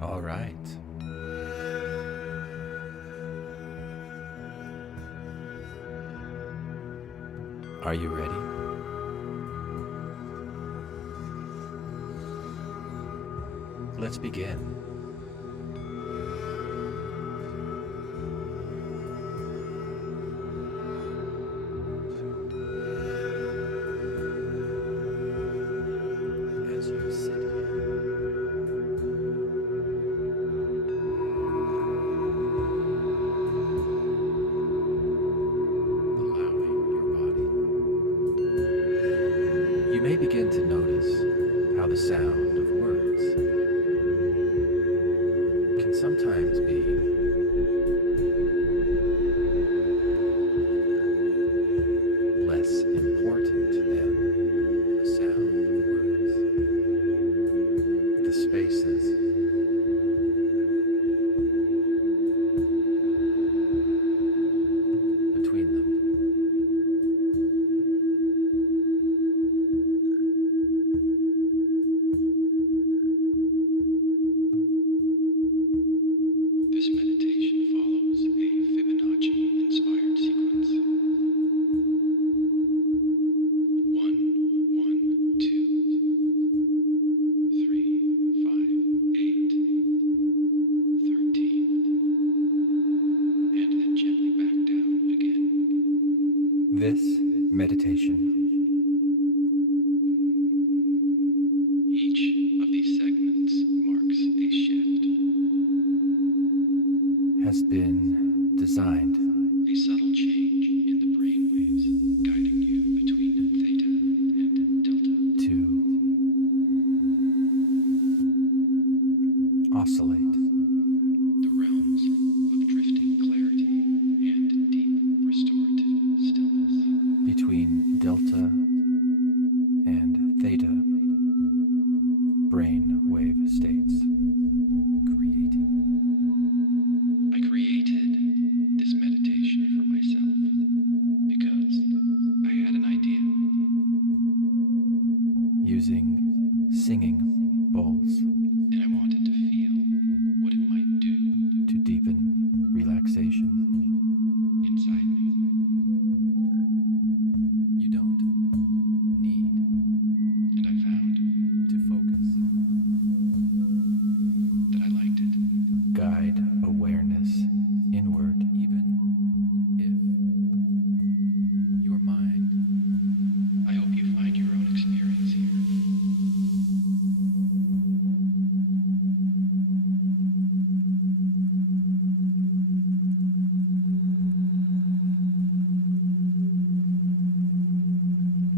All right. Are you ready? Let's begin. As you sit you may begin to notice how the sound of words can sometimes be less important than the sound of words. The spaces between them. This meditation follows a Fibonacci-inspired sequence. 1, 1, 2, 3, 5, 8, 13, and then gently back down again. This meditation Each of these segments marks a shift, has been designed a subtle change in the brain waves, guiding you between theta and delta. to oscillate The realms of drifting clarity and deep restorative stillness. between delta and theta brain wave states, I created this meditation for myself because I had an idea. using singing bowls And I wanted to feel what it might do to deepen relaxation. inside me. You don't need And I found to focus. that I liked it. Guide awareness inward, even if your mind I hope you find your own experience here.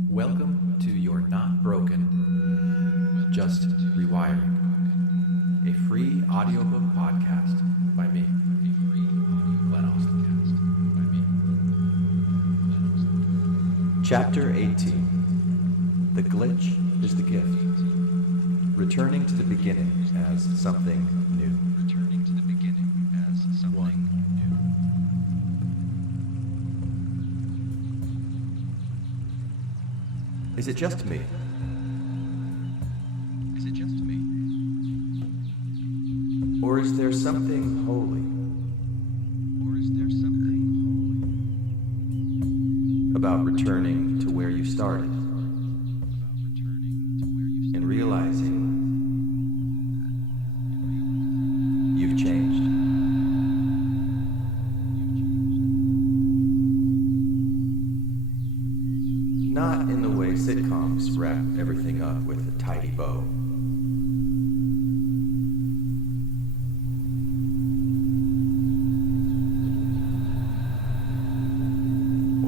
Welcome to You're Not Broken, Just Rewiring, a free audiobook podcast by me, Glenn Ostlund. Chapter 18. The glitch is the gift. Returning to the beginning as something new. Returning to the beginning as something new. Is it just me? Is it just me? Or is there something holy Or is there something about returning to where you started holy about returning to where you and realizing you've changed? Not in the way sitcoms wrap everything up with a tidy bow.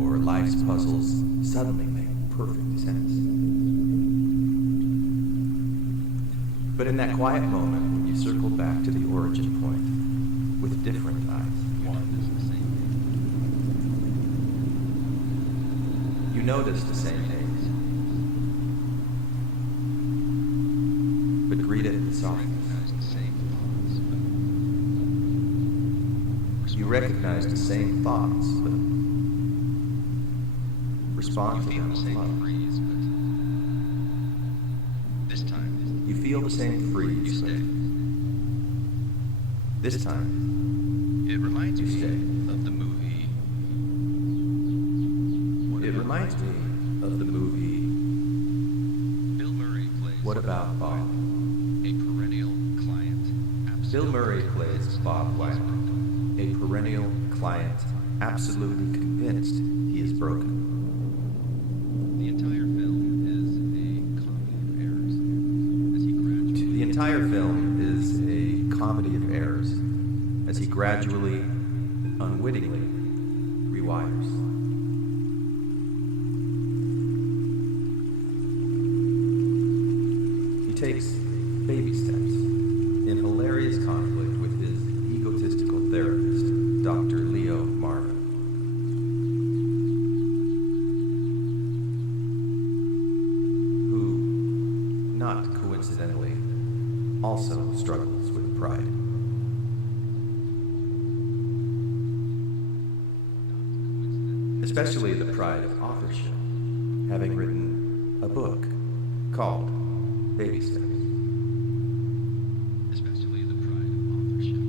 Or life's puzzles suddenly make perfect sense. But in that quiet moment when you circle back to the origin point with different eyes, you notice the same things, but greet it with softness. You recognize the same thoughts, but respond to them with love. This time, You feel the same freeze, you but stay. This time, It reminds you me stay. of the movie. It reminds me of the movie Bill Murray plays What About Bob? a perennial client. Bill Murray plays Bob White, a perennial client, absolutely convinced he is broken. The entire film is a comedy of errors as he gradually. The entire film is a comedy of errors as he gradually, unwittingly, rewires. He takes baby steps in hilarious conflict with his egotistical therapist, Dr. Leo Marvin, who, not coincidentally, also struggles with pride. Especially the pride of authorship, having written a book called Baby Steps. Especially the pride of authorship,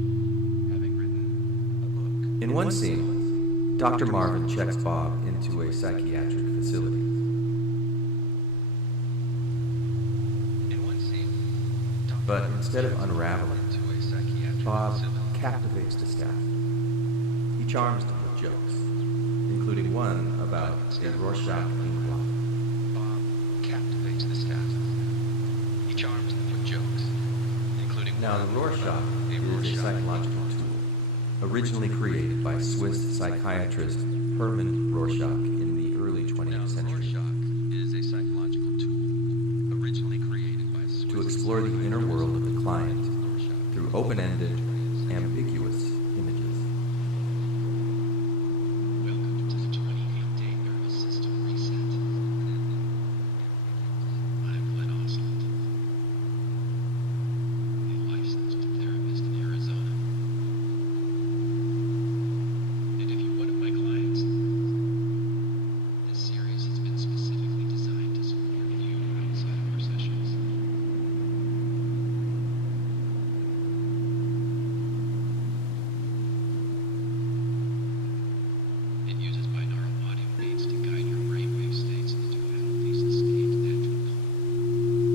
having written a book. In one scene, Dr. Marvin checks Bob into a psychiatric facility. In one scene, But instead of unraveling, to a psychiatric Bob facility. captivates the staff. He charms them with jokes, including one about a Rorschach ink blot. Bob captivates the staff. He charms them with jokes, including Now, the one Rorschach about a is a Rorschach psychological tool, originally created by Swiss psychiatrist Hermann Rorschach in the early 20th Now, century Rorschach is a psychological tool originally created by Swiss to explore the inner world of the client Rorschach. through open-ended, ambiguous images. Welcome to the 28-day nervous system reset. I'm Glenn Ostlund, a licensed therapist in Arizona. And if you're one of my clients, this series has been specifically designed to support you outside of our sessions. It uses binaural audio aids to guide your brainwave states into a healthy, sustained natural calm.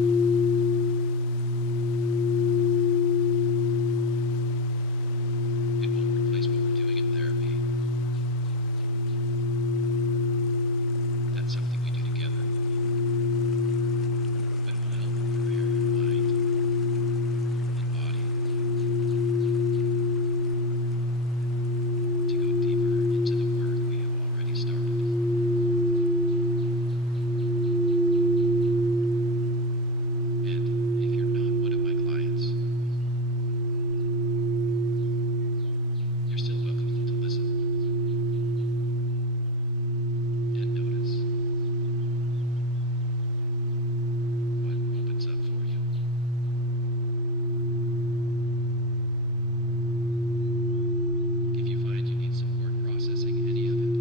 It won't replace what we're doing in therapy. That's something we do together. But it will help prepare your mind and body to go deeper into the work we have already started. And if you're not one of my clients, you're still welcome to listen and notice what opens up for you. If you find you need support processing any of it,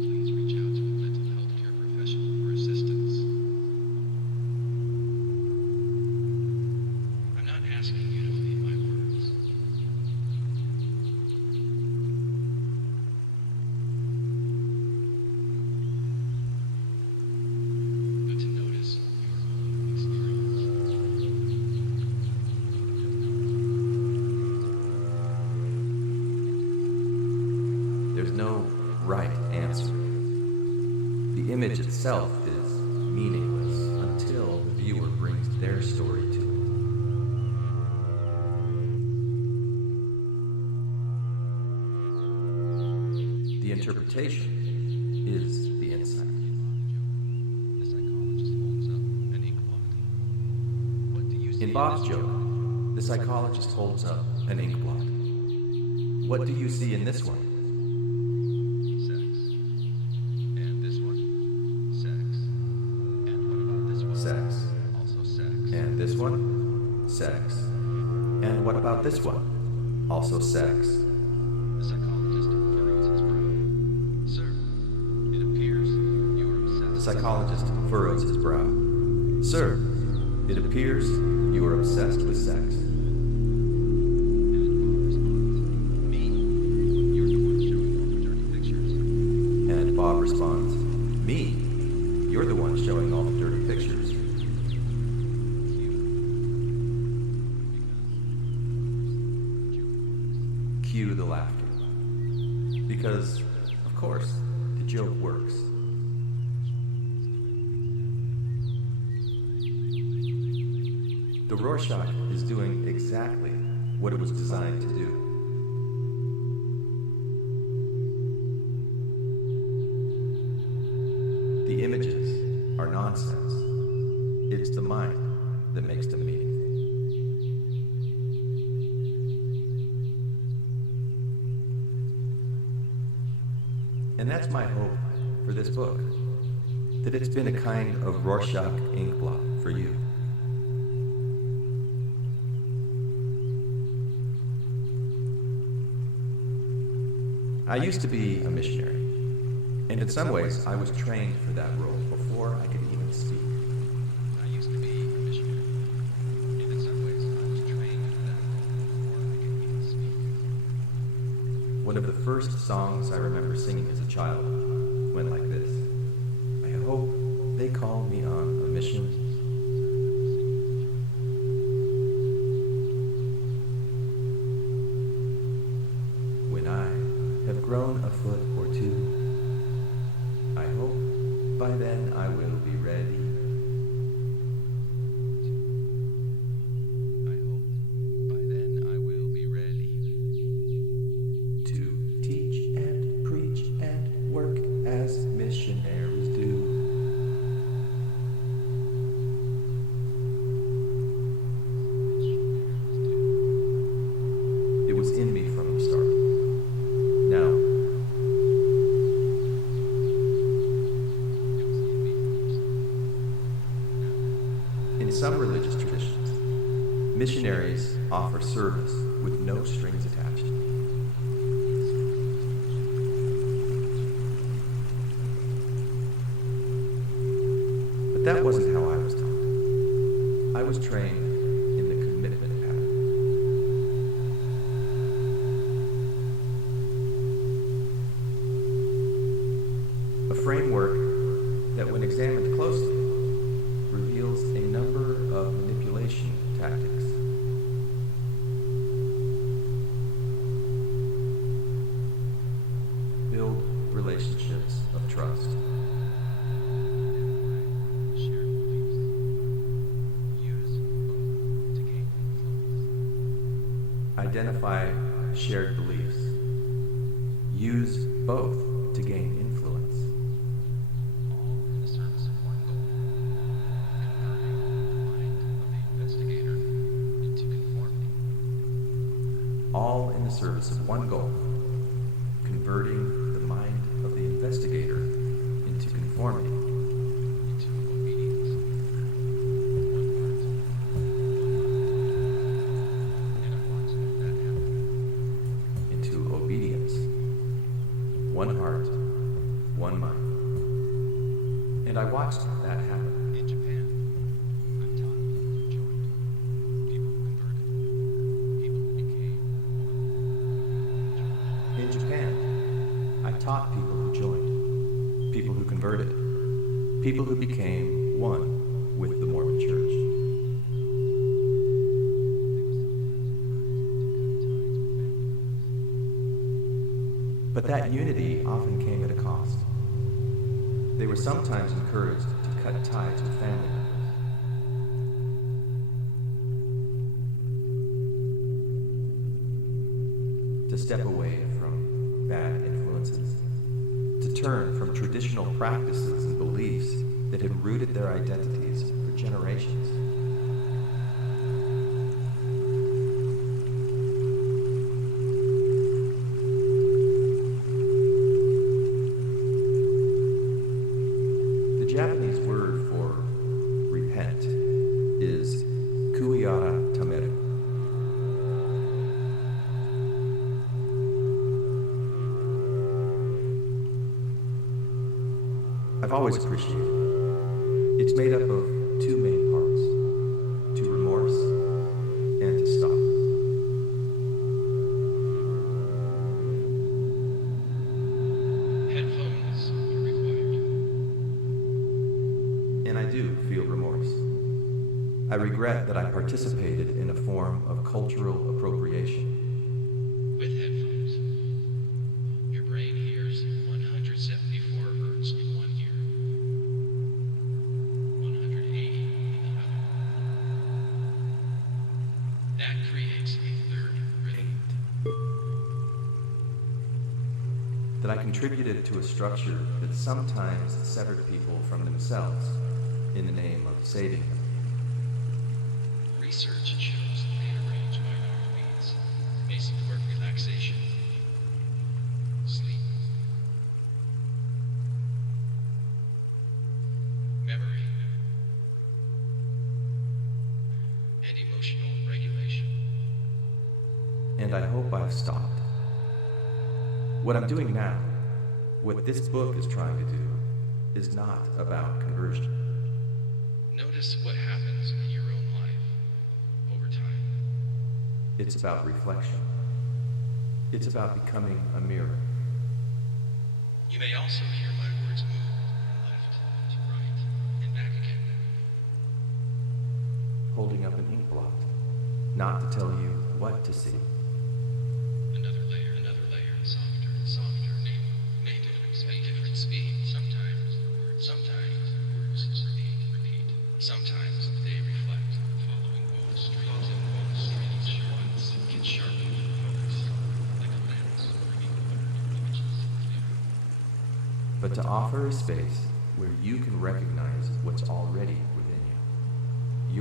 please reach out to a mental health care professional for assistance. I'm not asking you to believe my words. But to notice your own experience. There's no right answer. The image itself is meaningless until the viewer brings their story to it. The interpretation is the insight. The psychologist holds up an ink blot. What do you see In Bob's joke, the psychologist holds up an ink blot. What do you see in this one? Sex. And this one? Sex. And what about this one? Sex. Also sex. And this one? Sex. And what about this one? Also sex. The psychologist furrows his brow. Sir, it appears you are obsessed. The psychologist furrows his brow. Sir, it appears you are obsessed with sex. showing all the dirty pictures. Cue the laughter. Because, of course, the joke works. The Rorschach is doing exactly what it was designed to do. The images are nonsense. It's the mind that makes them meaningful. And that's my hope for this book, that it's been a kind of Rorschach ink blot for you. I used to be a missionary, and in some ways I was trained for that role before I could even speak. I used to be a missionary, and in some ways I was trained for that role before I could even speak. One of the first songs I remember singing as a child went like this: I hope they call me on a mission. When I have grown a foot or two, I hope by then I will be ready. I hope by then I will be ready To teach and preach and work as missionaries do. It was in me from the start. Now, in some religious traditions, missionaries offer service with no strings attached. But that wasn't how I was taught. I was trained in the commitment pattern. A framework that, when examined closely, reveals a number of manipulation tactics. Build relationships of trust. shared beliefs. Use both to gain influence. Identify shared beliefs. Use both to gain influence. All in the service of one goal: converting the mind of the investigator into conformity. All in the service of one goal: converting the mind of the investigator into conformity. Into obedience. One heart, one mind. And I watched that happen. Into obedience. One heart, one mind. And I watched that happen. In Japan, I've taught people who joined, people who converted, people who became one. In Japan, I taught people who joined, people who converted, people who became one with the Mormon Church. But that unity often came at a cost. They were sometimes encouraged to cut ties with family members. To step away from bad influences. To turn from traditional practices and beliefs that had rooted their identities for generations. The Japanese word for repent is kuiara tameru. I've always appreciated it. It's made up of two main parts: to remorse and to stop. Headphones are required. do feel remorse. I regret that I participated in a form of cultural appropriation. With headphones, your brain hears 174 hertz in one ear, 180 in the other. That creates a third rhythm. That I contributed to a structure that sometimes severed people from themselves in the name of saving them. Research shows that they arrange binaural beats may support relaxation, sleep, memory, and emotional regulation. And I hope I've stopped. What I'm doing now, what this book is trying to do, is not about conversion. Notice what happens in your own life over time. It's about reflection. It's about becoming a mirror. You may also hear my words move from left to right and back again. Holding up an ink blot, not to tell you what to see. Another layer, softer and softer, may different speed. Sometimes words repeat. Sometimes they reflect, following both streams at once can sharpen focus, like a lens bringing blurred images clearer. But to offer a space where you can recognize what's already within you.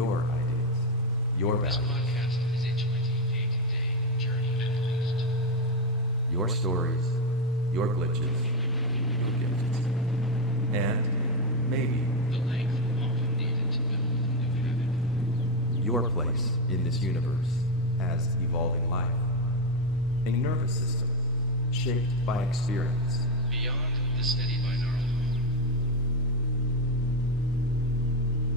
Your ideas, your This values, podcast is a 28-day journey at least. your stories, your glitches, your gifts, and maybe The length often needed to build a new habit. your place in this universe as evolving life. A nervous system shaped by experience. Beyond the steady binaural hum.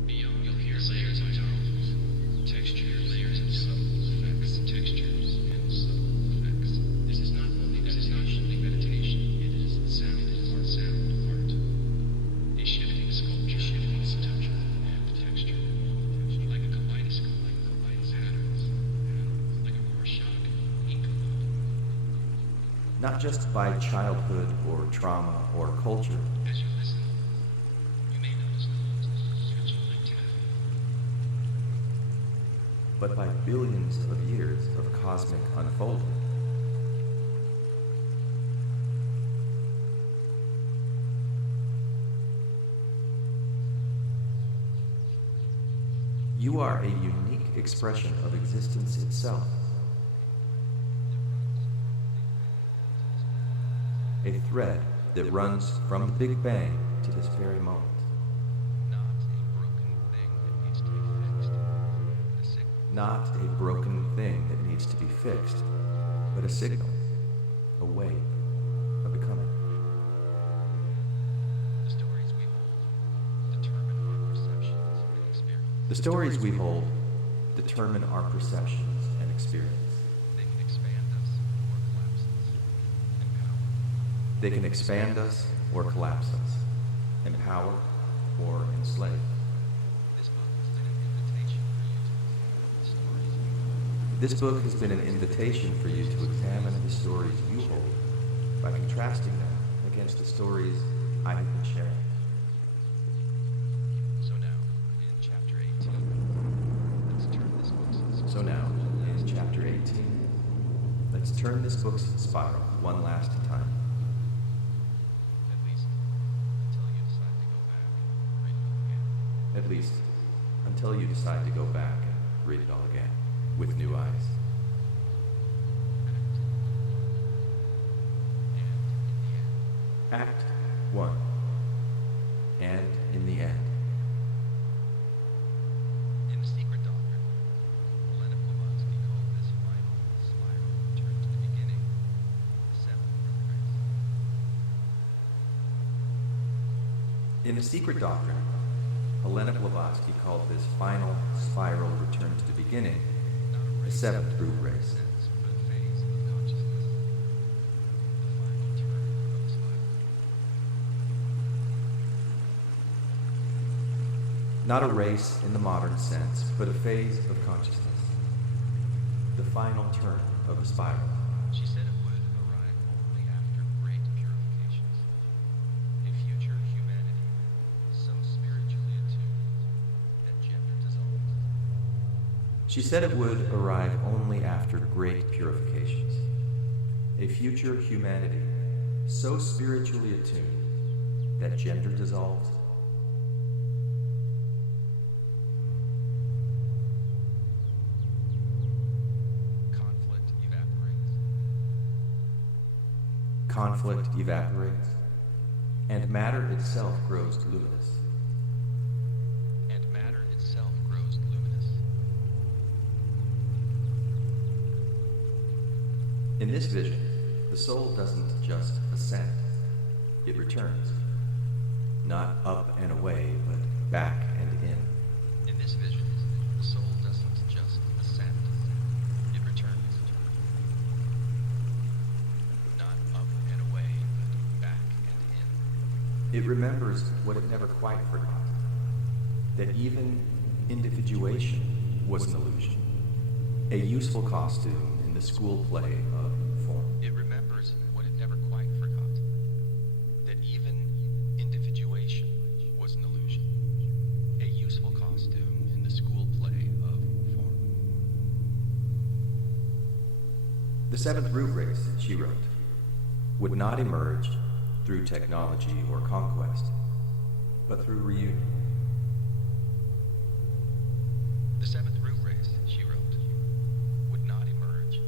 Beyond, you'll hear layers of tones, textures, layers of subtle effects, textures, and subtle effects. This is not only meditation, it is sound, art. A shifting sculpture, shifting structure, and texture. Like a kaleidoscope, patterns, like a Rorschach ink. Not just by childhood or trauma or culture, As you listen, you may notice those stretching like taffy. but by billions of years of cosmic unfolding. You are a unique expression of existence itself. A thread that runs from the Big Bang to this very moment. Not a broken thing that needs to be fixed. Not a broken thing that needs to be fixed, but a signal, a wave, a becoming. The stories we hold determine our perceptions and experience. The stories we hold determine our perceptions and experience. They can expand us or collapse us. Empower. They can expand us or collapse us, empower or enslave. This book has been an invitation for you to examine the stories you This book has been an invitation for you to examine the stories hold. you hold by contrasting them against the stories I have been sharing. So now, in chapter 18, let's turn this book's So now, in chapter 18, let's turn this book's spiral one last time. at least until you decide to go back and read it all again. At least until you decide to go back and read it all again with new eyes. Act 1. And in the end. In The Secret Doctrine, Glenn Ostlund called this final spiral return to the beginning the seventh root race. In The Secret Doctrine, Helena Blavatsky called this final spiral return to the beginning the seventh root race. Sense for the phase of consciousness. The final turn of the spiral. Not a race in the modern sense, but a phase of consciousness. The final turn of a spiral. She said it would arrive only after great purifications. A future humanity so spiritually attuned that gender dissolves. She said it would arrive only after great purifications. A future humanity so spiritually attuned that gender dissolves. Conflict evaporates, and matter itself grows luminous. And matter itself grows luminous. In this vision, the soul doesn't just ascend, it returns. Not up and away, but back and in. In this vision, the soul doesn't just ascend, it returns. Not up and away, but back and in. It remembers what it never quite forgot, that even individuation was an illusion, a useful costume in the school play of form. It remembers what it never quite forgot, that even individuation was an illusion, a useful costume in the school play of form. The seventh root race, she wrote, would not emerge through technology or conquest, but through reunion. The seventh root race, she wrote, would not emerge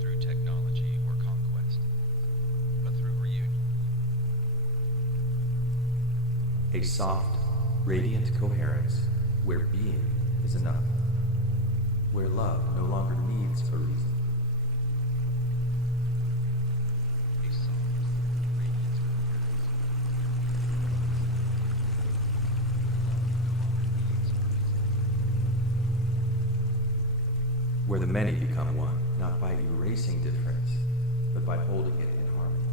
through technology or conquest, but through reunion. A soft, radiant coherence where being is enough, where love no longer needs a reason. A soft, radiant coherence. Where the many become one, not by erasing difference, but by holding it in harmony.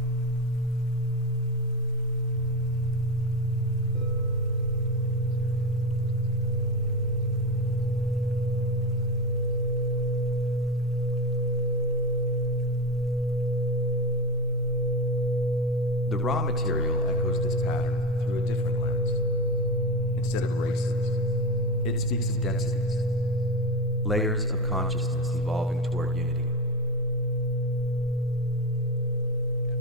The raw material echoes this pattern through a different lens. Instead of races, it speaks of densities, layers of consciousness evolving toward unity. At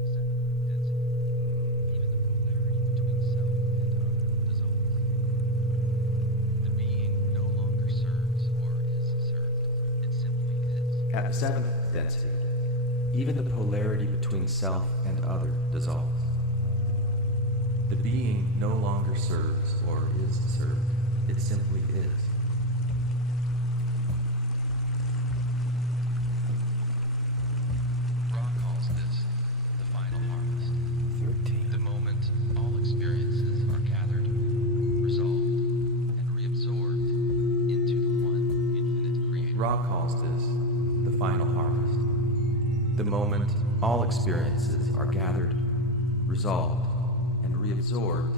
the center of density, even the polarity between self and other dissolves. The being no longer serves or is served. It simply is. At the seventh density, even the polarity between self and other dissolves. The being no longer serves or is served. It simply is. Ra calls this the final harvest. 13. The moment all experiences are gathered, resolved, and reabsorbed into the one infinite creator. Ra calls this the final harvest. The moment all experiences are gathered, resolved, and reabsorbed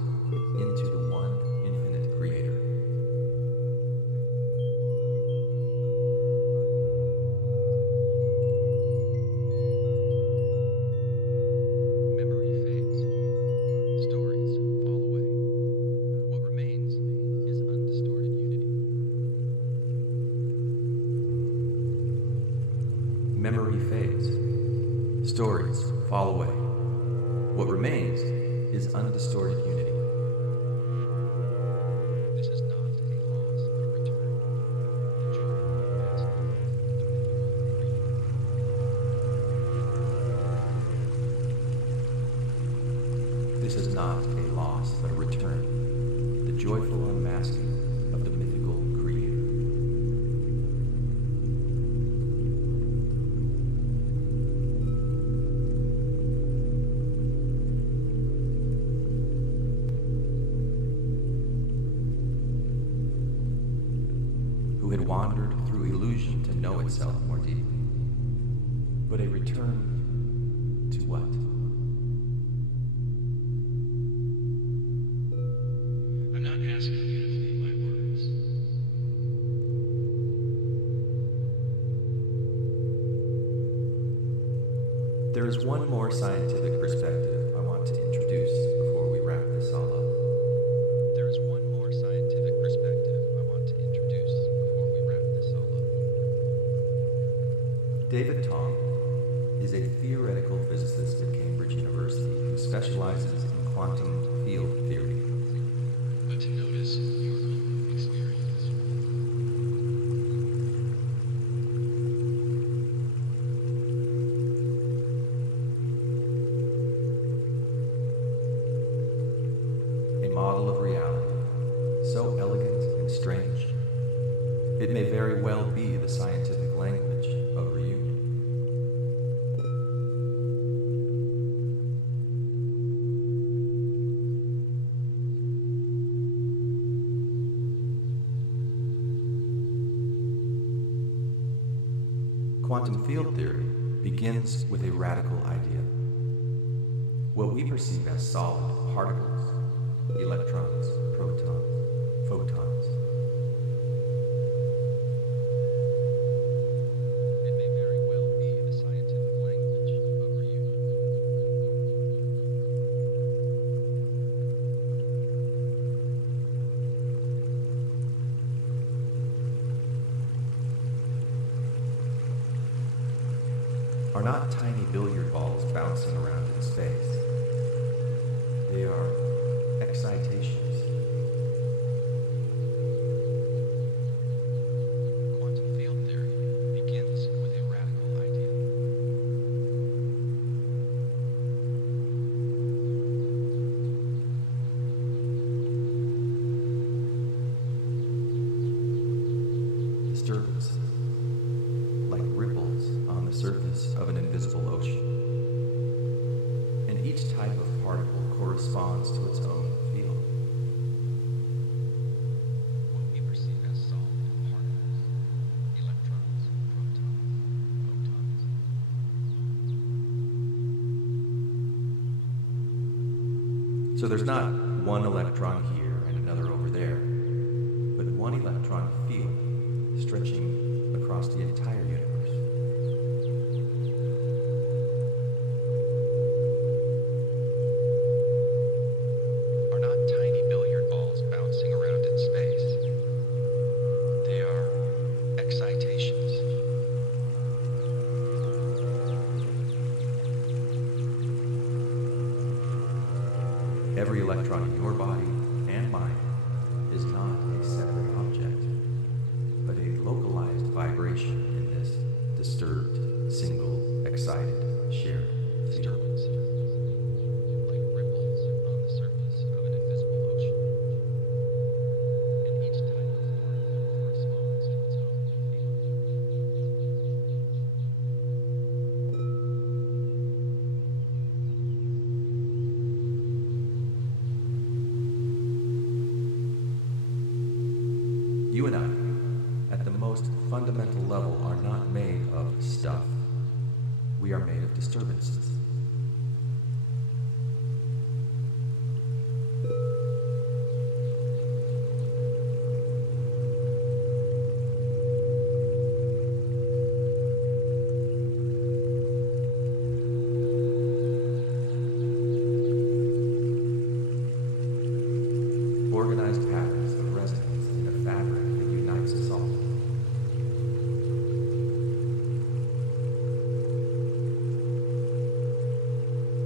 into the one infinite creator. Memory fades. Stories fall away. What remains is undistorted unity. Memory fades. Stories fall away. What remains is undistorted unity. This is not a loss but a return. The joyful unmasking of the mythical creator. This is not a loss, but a return. The joyful unmasking of the mythical creator. Who had wandered through illusion to know itself more deeply. But a return to what? I'm not asking you to believe my words. There is one more scientific perspective I want to introduce before we wrap this all up. There is one more scientific perspective I want to introduce before we wrap this all up. David Tong is a theoretical physicist at Cambridge University who specializes in quantum field theory. But to notice your own experience. A model of reality, so elegant and strange, it may very well be the scientific language of reunion. Quantum field theory begins with a radical idea. What we perceive as solid particles, electrons, protons, photons. It may very well be the scientific language of reunion. Are not tiny billiard balls bouncing around in space. They are excitations. Quantum field theory begins with a radical idea. Disturbances, like ripples on the surface of an invisible ocean. And each type of particle corresponds to its own field. What we perceive as solid particles, electrons, protons, photons. So there's not one electron here and another over there, but one electron field stretching across the entire universe. Are not tiny billiard balls bouncing around in space. They are excitations. Every electron in your body and mine is not a separate object, but a localized vibration in this disturbed, single, excited, shared disturbance. Like ripples on the surface of an invisible ocean. And each type of particle corresponds to its own field. You and I, at the most fundamental level, are not made of stuff. We are made of disturbances. Organized patterns of resonance in a fabric that unites us all.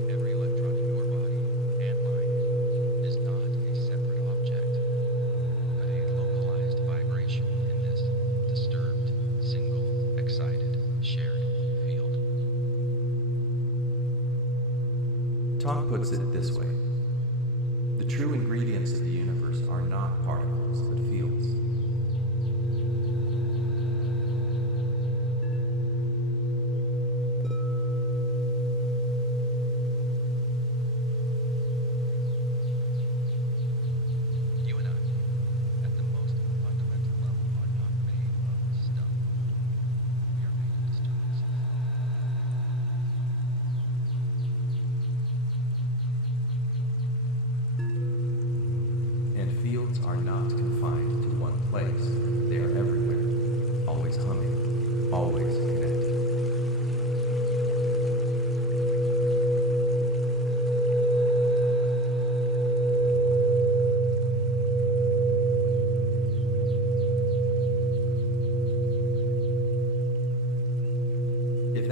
Every electron in your body and mine is not a separate object, but a localized vibration in this disturbed, single, excited, shared field. Tom puts it this way. The true ingredients of the universe are not particles, but fields. You and I, at the most fundamental level, are not made of stuff. We are made of disturbances.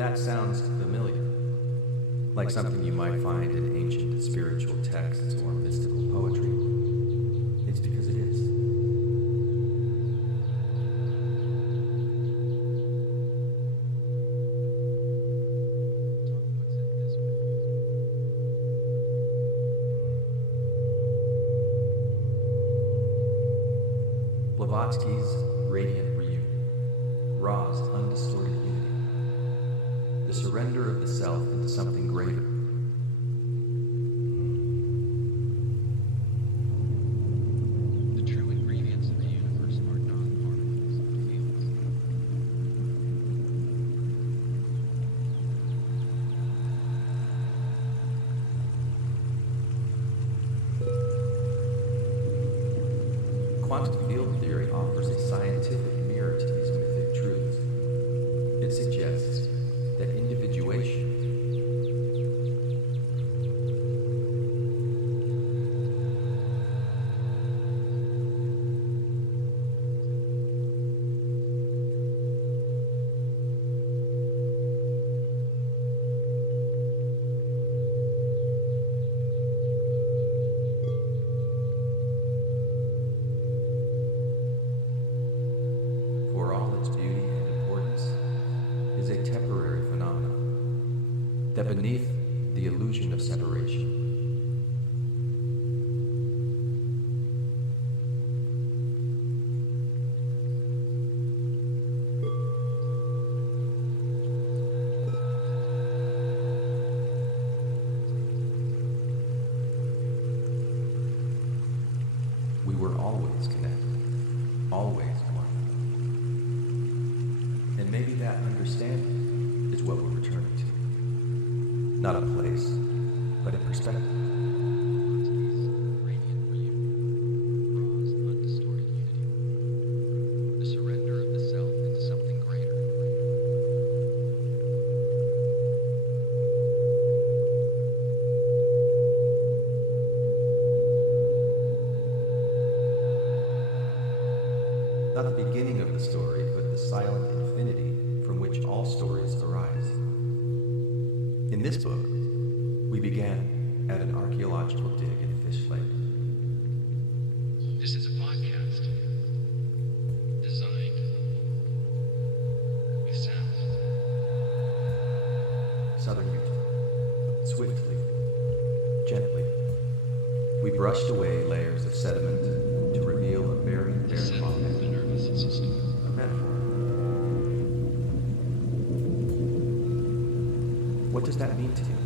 that sounds familiar, like something you might find in ancient spiritual texts or mystical poetry, it's because it is. Blavatsky's radiant reunion, Ra's undistorted unity, the surrender of the self into something greater. The true ingredients of the universe are non-particles but fields. Quantum field theory offers a scientific mirror to these mythic truths. It suggests that individuation for all its beauty and importance, is a temporary phenomenon, that beneath the illusion of separation, we were always connected, always one. And maybe that understanding is what we're returning to. Not a place, but a perspective. Radiant reunion, Ra's undistorted unity, the surrender of the self into something greater. Not the beginning of the story, but the silent infinity from which all stories arise. In this book, we began at an archaeological dig in Fish Lake. This is a podcast designed with sound. Southern Utah. Swiftly, gently, we brushed away layers of sediment to reveal a very The bare settle of the object, nervous system. a metaphor. What does that mean to you?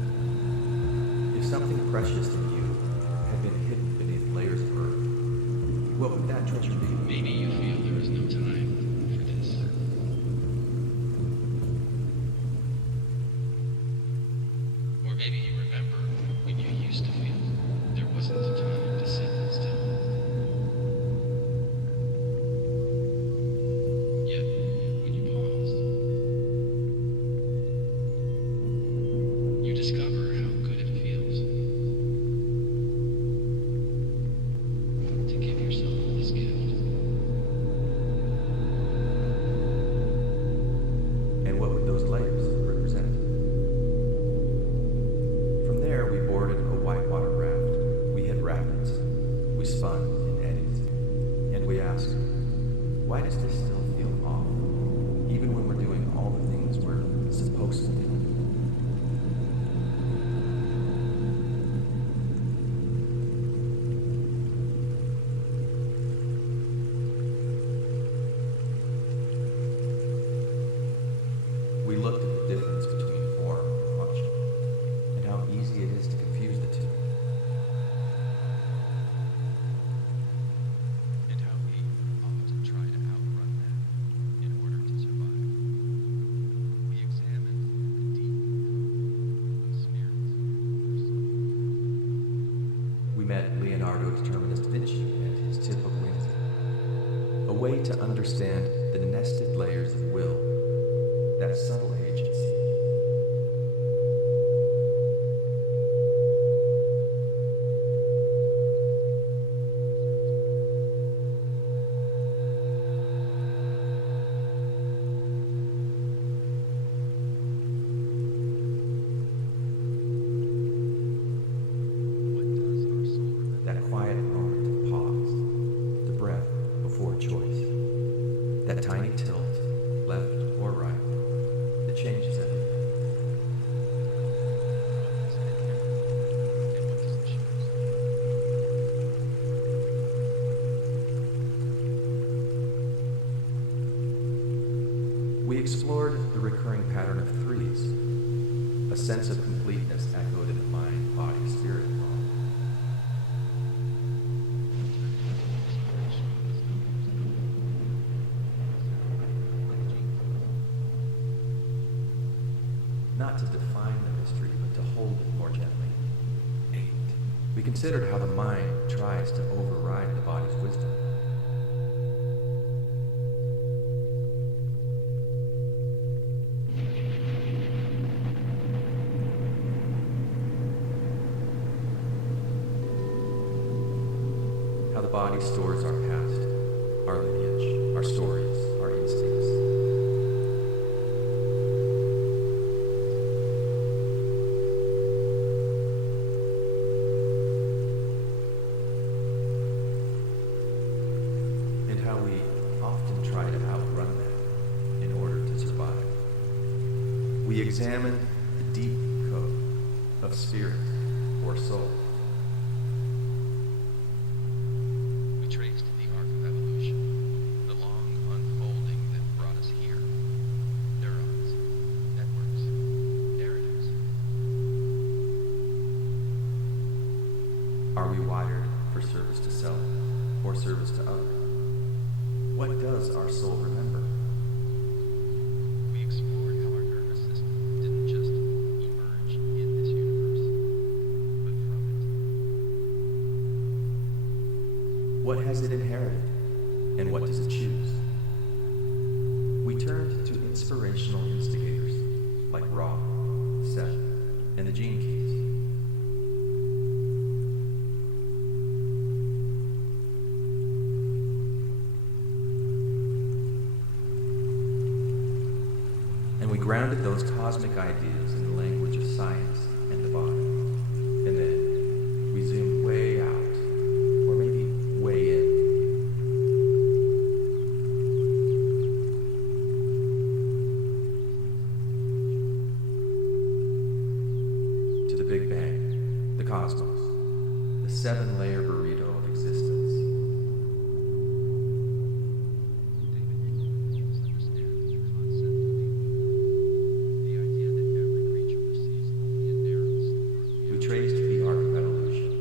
If something precious to you had been hidden beneath layers of earth, what would that treasure be? Maybe you feel there is no time for this. Or maybe you remember when you used to feel there wasn't time to sit still. Yet, when you paused, you discover how good it feels to give yourself this gift. And what would those layers represent? From there, we boarded a whitewater raft. We hit rapids. We spun in eddies. And we asked, why does this still feel off, even when we're doing all the things we're supposed to do? We looked at the difference between form and function, and how easy it is to confuse the two. And how we often try to outrun them in order to survive. We examine the deep spirits of our soul. We met Leonardo Determinist Vinci and his tip of whimsy, a way to understand the nested layers of will, that subtle agency. That tiny tilt, left or right, it changes everything. We explored the recurring pattern of threes, a sense of completeness echoed in the mind, body, spirit. Not to define the mystery, but to hold it more gently. 8. We considered how the mind tries to override the body's wisdom. How the body stores our past, our lineage, our stories, our instincts. And how we often try to outrun that in order to survive. We examined the deep code of spirit or soul. We traced the arc of evolution, the long unfolding that brought us here. Neurons, networks, narratives. Are we wired for service to self or service to others? What does our soul remember? We explored how our nervous system didn't just emerge in this universe, but from it. What has it inherited, and what does it choose? We turned to inspirational instigators like Ra, Seth, and the Gene Keys. And we grounded those cosmic ideas in the language of science and the body. And then we zoomed way out, or maybe way in. To the Big Bang, the cosmos, the 7-layer burrito of existence. We traced the arc of evolution,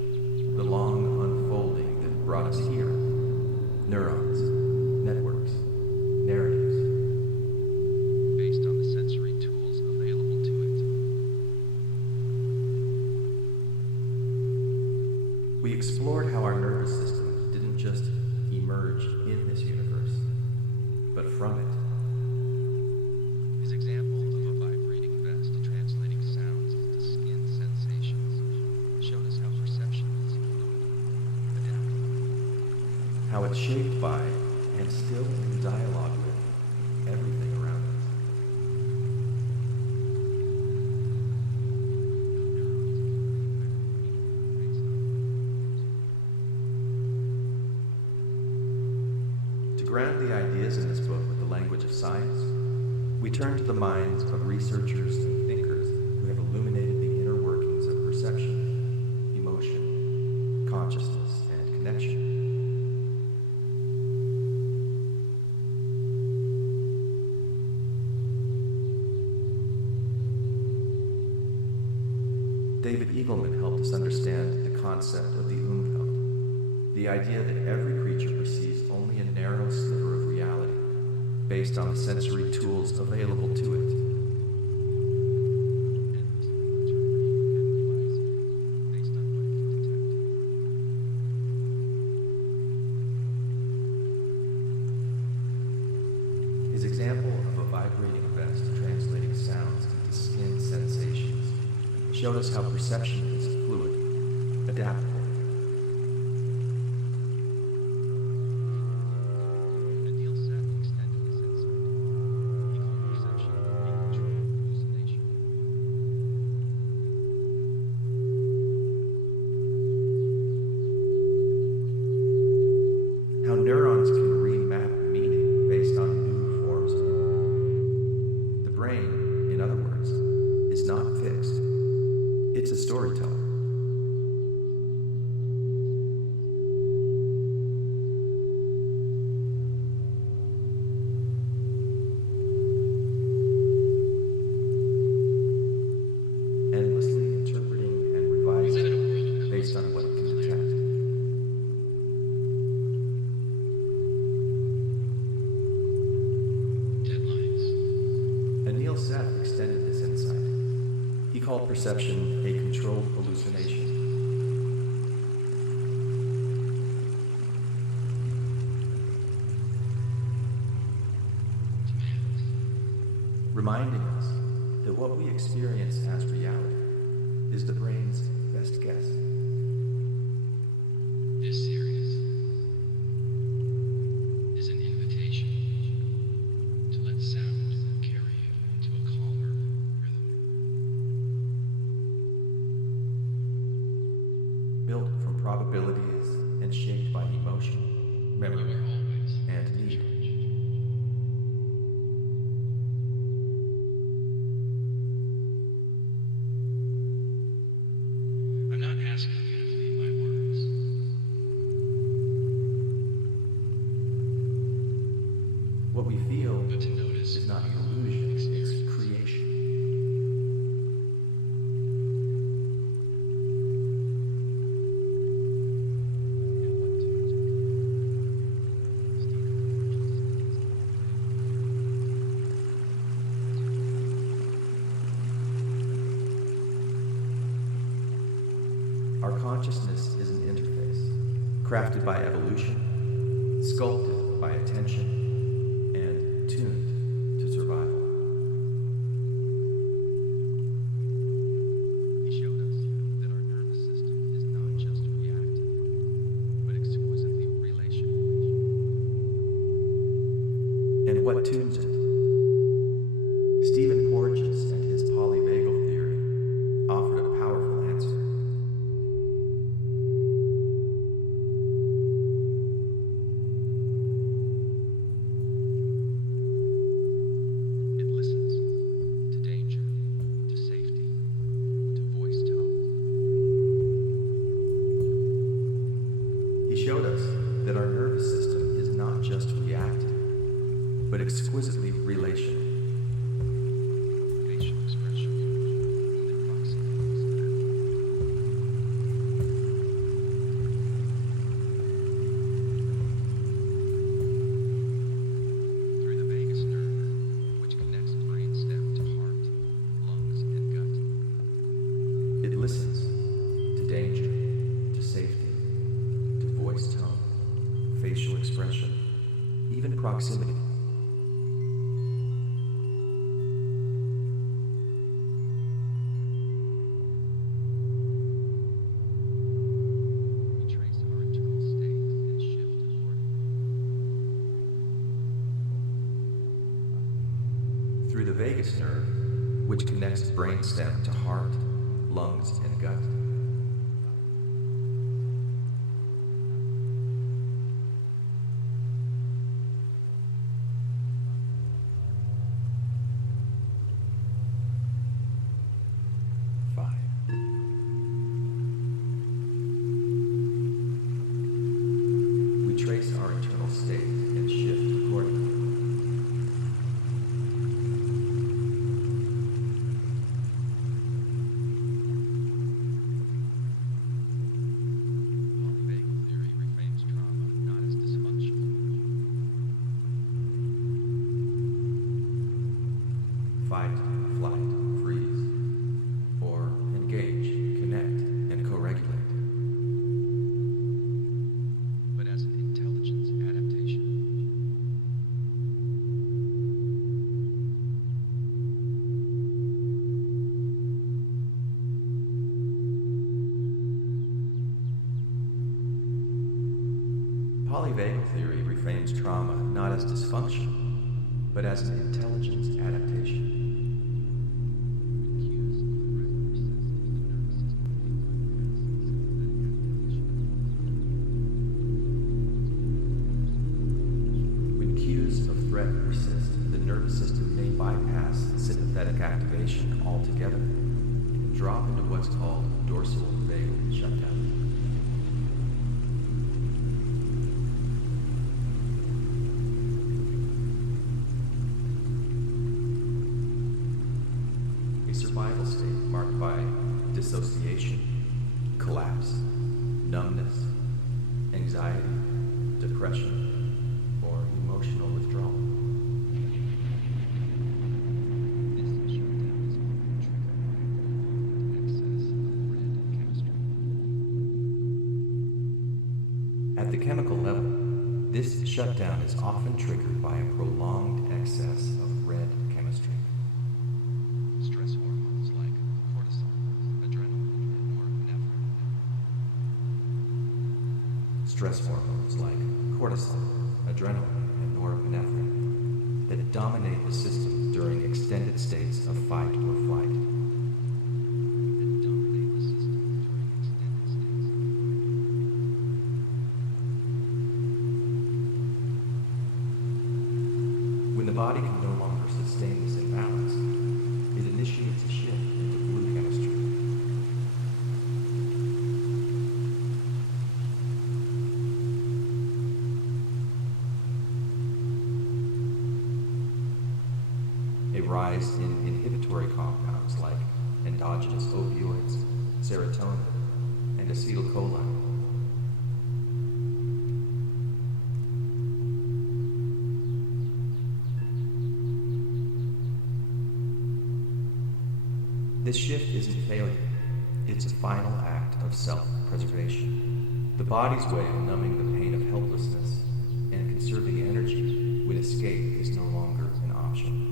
the long unfolding that brought us here. Neurons, networks, narratives. Based on the sensory tools available to it. We explored how our nervous system didn't just emerge in this universe, but from it. His example of a vibrating vest translating sounds into skin sensations showed us how perception is fluid, adaptable. How it's shaped by and still in dialogue with everything around us. To ground the ideas in this book with the language of science, we turn to the minds of researchers and thinkers who have illuminated the inner workings of perception, emotion, consciousness, and connection. David Eagleman helped us understand the concept of the Umfeld, the idea that every creature perceives only a narrow sliver of reality, based on the sensory tools available to it. His example of a vibrating vest translating sounds into skin sensations showed us how perception is fluid, adaptable. Neil Seth extended this insight. He called perception a true hallucination. How neurons can remap meaning based on felt perception a controlled hallucination. Reminding us that what we experience as reality is the brain's best guess. This series is an invitation to let sound carry you into a calmer rhythm. Built from probabilities and shaped by emotion, memory, You are always and in need. charge. I'm not asking you to believe my words. What we feel But to notice is not an your own illusion, it's experience. creation. And what to Our consciousness is an interface, crafted by evolution, sculpted by attention, and tuned to survival. He showed us that our nervous system is not just reactive, but exquisitely relational. And what tunes it? Stephen Porges and his polyvagal theory offered a powerful answer. It listens to danger, to safety, to voice tone. He showed us that our nervous system is not just reactive, but exquisitely relational. Facial expression, even proximity is that. Through the vagus nerve, which connects brainstem to heart, lungs, and gut. It listens to danger, to safety, to voice tone, facial expression, even proximity. We trace our internal state and shift accordingly. Through the vagus nerve, which connects brainstem to heart, lungs, and gut. We trace our internal state and shift accordingly. Polyvagal theory reframes trauma not as dysfunction, Fight, flight, freeze, or engage, connect, and co-regulate. but as an intelligence adaptation. Polyvagal theory reframes trauma not as dysfunction, but as an intelligence adaptation. Cues of threat persist as the nervous system may bypass sympathetic activation. When cues of threat persist, the nervous system may bypass sympathetic activation altogether and drop into what's called dorsal vagal shutdown. A survival state marked by dissociation, collapse, numbness, anxiety, depression, or emotional withdrawal. This shutdown is often triggered by a prolonged shutdown is often triggered by a prolonged excess of red chemistry. Stress hormones like cortisol, adrenaline, and norepinephrine. Stress hormones like cortisol, adrenaline, and norepinephrine that dominate the system during extended states of fight or flight. When the body can no longer sustain this imbalance, it initiates a shift into blue chemistry. A rise in inhibitory compounds like endogenous opioids, serotonin, and acetylcholine. This shift isn't failure, it's a final act of self-preservation. The body's way of numbing the pain of helplessness and conserving energy when escape is no longer an option.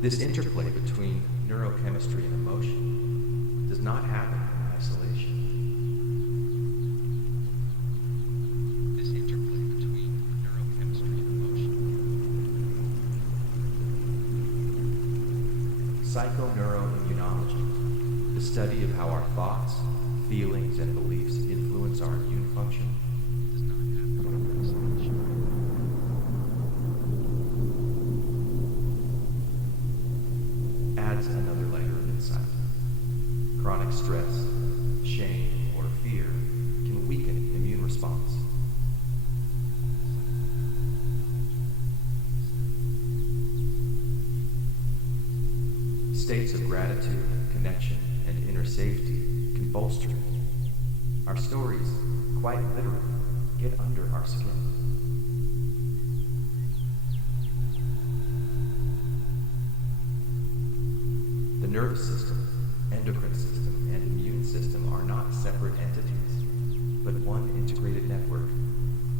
This interplay between neurochemistry and emotion does not happen in isolation. This interplay between neurochemistry and emotion. Psychoneuroimmunology, the study of how our thoughts, feelings, and beliefs influence our immune function, Does not happen in isolation. adds another layer of insight. Chronic stress, shame, or fear can weaken immune response. States of gratitude, connection, and inner safety can bolster it. Our stories, quite literally, get under our skin. The nervous system, endocrine system, and immune system are not separate entities, but one integrated network,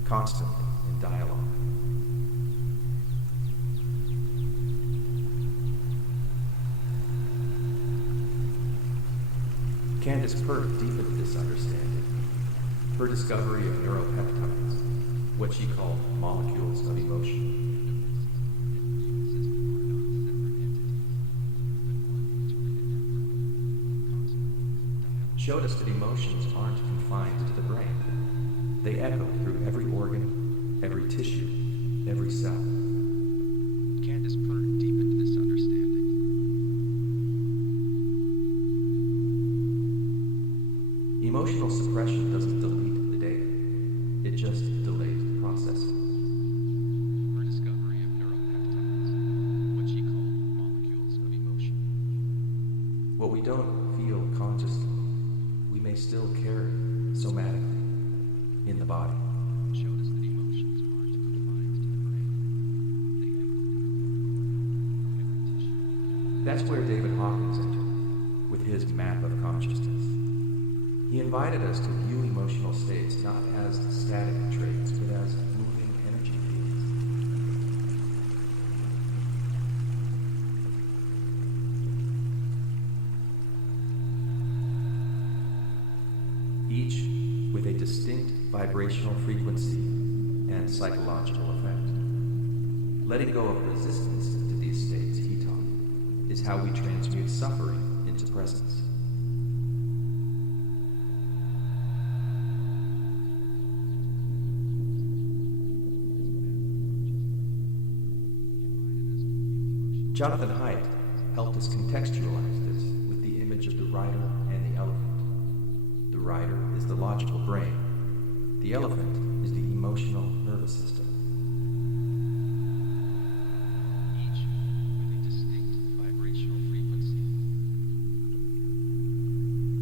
constantly in dialogue. Candace Pert deepened this understanding. Her discovery of neuropeptides, what she called molecules of emotion, showed us that emotions aren't confined to the brain. They echo through every organ, every tissue, every cell. Candace Pert deepened this understanding. Emotional suppression doesn't delete the data. It just delays the processing. Her discovery of neuropeptides, what she called molecules of emotion. What we don't feel consciously, we may still carry somatically in the body. Showed us that emotions aren't confined to the brain. They echo every tissue. That's where David Hawkins entered, with his map of consciousness. He invited us to view emotional states not as static traits, but as moving energy fields. Each with a distinct vibrational frequency and psychological effect. Letting go of resistance to these states, he taught, is how we transmute suffering into presence. Jonathan Haidt helped us contextualize this with the image of the rider and the elephant. The rider is the logical brain. The elephant is the emotional nervous system. Each with a distinct vibrational frequency.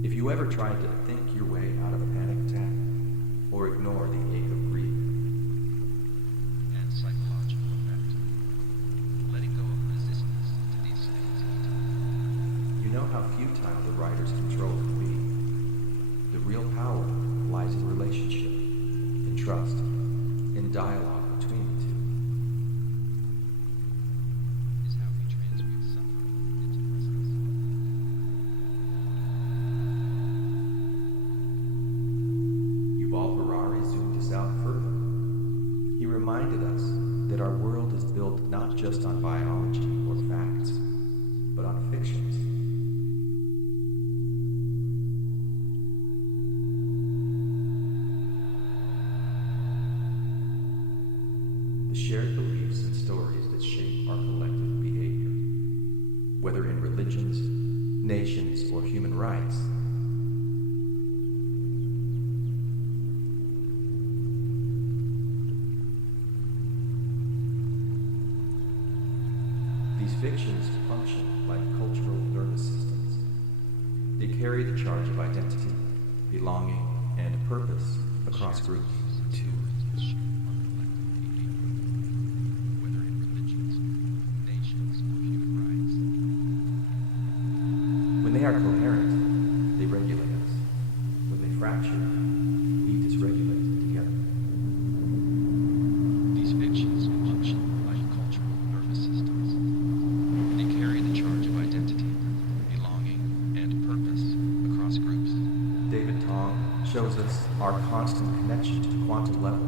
If you ever tried to think your way out of a panic attack or ignore the ache of grief, And psychological effect. Letting go of resistance to these states. know how futile the writer's control can be. The real power lies in relationship, in trust, in dialogue between the two. Is how we transmute suffering into presence. Yuval Harari zoomed us out further. He reminded us that our world is built not just on biology or facts, but on fictions. The shared beliefs and stories that shape our collective behavior, whether in religions, nations, or human rights. These fictions function like cultural nervous systems. They carry the charge of identity, belonging, and purpose across groups. Whether in religions, nations, or human rights. When they are coherent, they regulate us. When they fracture, we dysregulate together. These fictions function like cultural nervous systems. They carry the charge of identity, belonging, and purpose across groups. David Tong shows us our constant connection to the quantum level.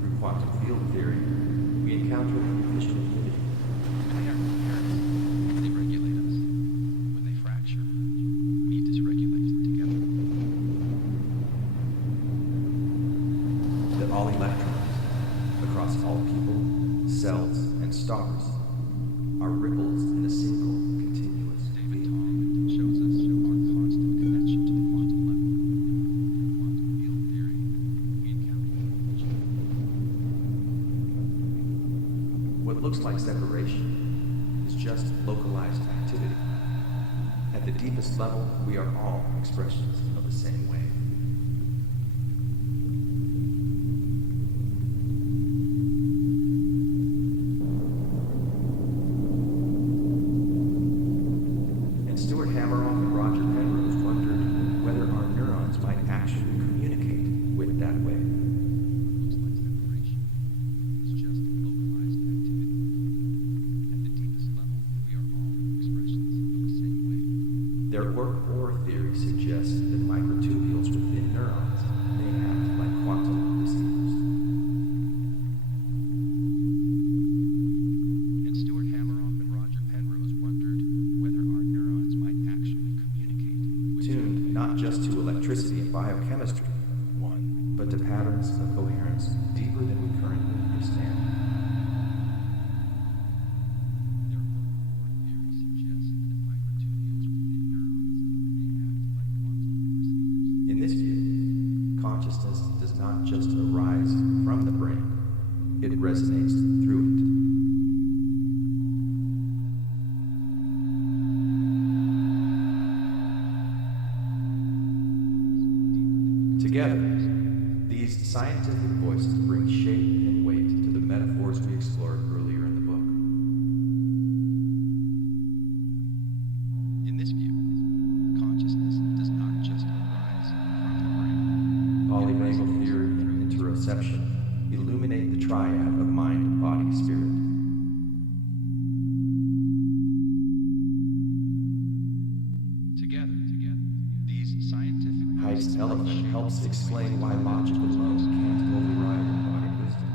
Through quantum field theory, we encounter the vision of unity. When they are coherent, they regulate us. When they fracture, we dysregulate together. That all electrons, across all people, cells, and stars, are ripples in a single, continuous David field. Tong shows us our constant connection to the quantum level. Through quantum field theory, we encounter the vision. What looks like separation is just localized activity. At the deepest level, we are all expressions of the same way. And Stuart Hameroff and Roger Penrose wondered whether our neurons might actually communicate with that way. Looks like separation. It's just localized activity. At the deepest level, we are all expressions of the same way. Their work-or theory suggests that microtubules within neurons may act like quantum receivers. And Stuart Hameroff and Roger Penrose wondered whether our neurons might actually communicate with Tuned not just to electricity and biochemistry, but to patterns of coherence deeper than we currently understand. Their work-or theory suggests that microtubules within neurons may act like quantum receivers. In this view, consciousness does not just arise from the brain, it resonates through it. Together, these scientific voices bring shape and weight to the metaphors we explored earlier in the book. In this view, consciousness does not just arise from the brain. Polyvagal theory and interoception illuminate the triad of mind, body, spirit. Together, these scientific Height's elephant helps explain why logic alone can't override embodied wisdom.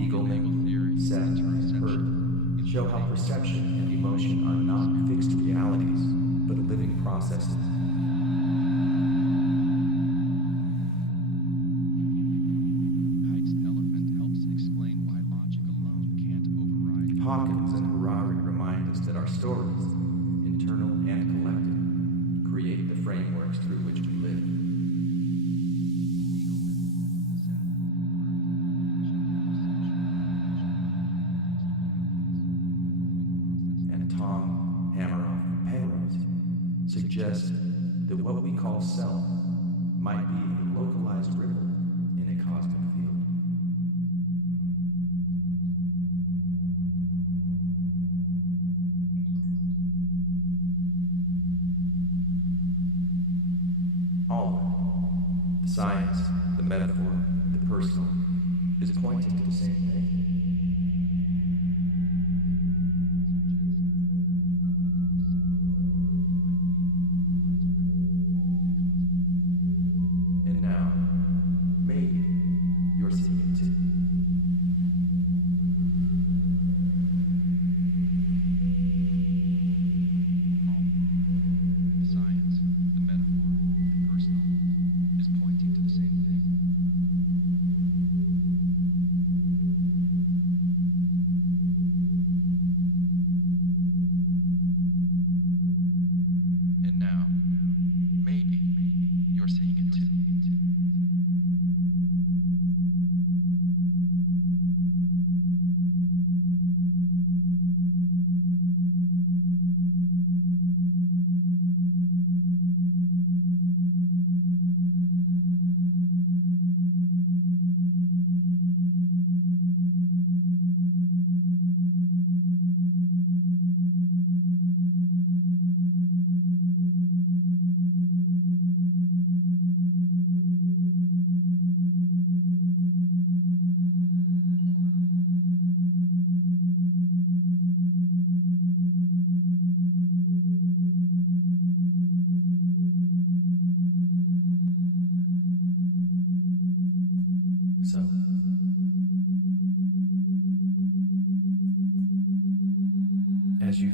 Eagle theory, Set, and Herd show how perception and emotion are not fixed realities, but living processes. Height's elephant helps explain why logic alone can't override. Hawkins and Harari remind us that our stories, internal and collective, create the frameworks through which we live. And Tom, Hameroff, and Penrose suggest that what we call self might be a localized ripple in a cosmic field. Science, the metaphor, the personal, is pointing to the same thing. And now, maybe you're seeing it too. Science, the metaphor, the personal, is pointing to the same thing. And now, maybe you're seeing it too. So, as you